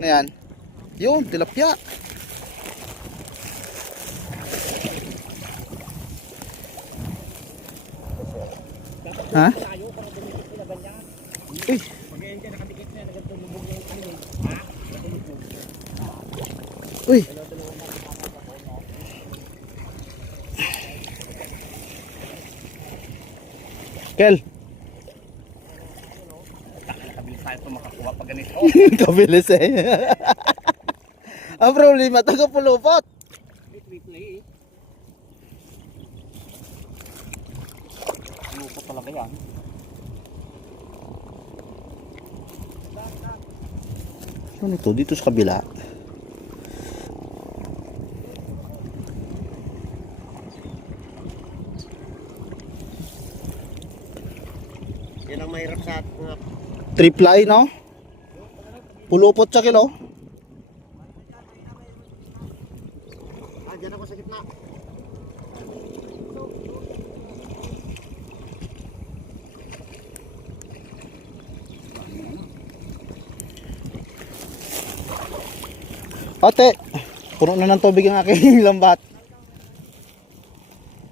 Na yan. Yun, tilapia. Ha? Uy. Uy. Kel. Nakabilis tayo ito makakuha pag ganito. Kabilis eh. Ang problema, taga-pulupot. Wait na eh. Lupot talaga yan. Ano ito? Dito sa kabila. Yan ang mahirap sa mga Triply, no? Pulupot sa kilo. dyan ako sa gitna. Ate, puno na ng tubig ang aking lambat.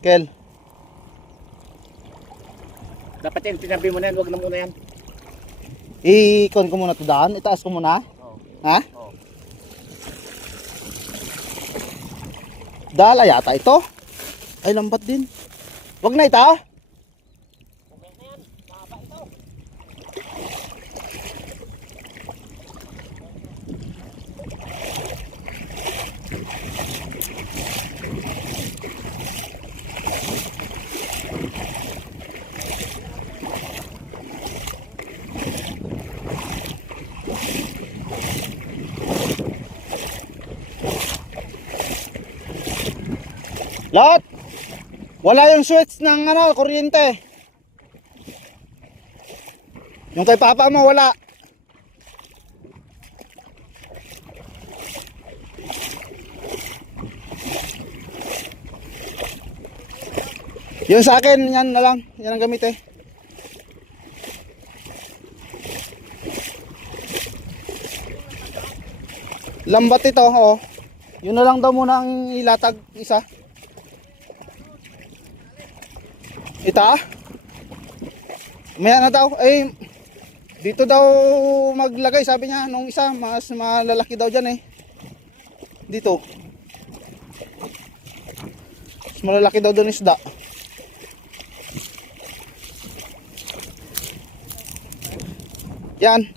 Kel. Dapat yan, tinabi mo na yan, huwag na muna yan. I-con ko muna to daan. Itaas ko muna. Oo. Ha? Oo. Dala yata ito. Ay, lambat din. Wag na ita. Okay na yan, mahaba ito. Lot. Wala yung switch ng ano, kuryente. Yung kay papa mo wala. Yung sa akin, yan na lang. Yan ang gamit eh. Lambat ito, oh. Yun na lang daw muna ang ilatag isa. Ita? Maya na daw. Eh, dito daw maglagay, sabi niya. Nung isa, mas malalaki daw dyan eh. Dito. Mas malalaki daw doon isda. Yan.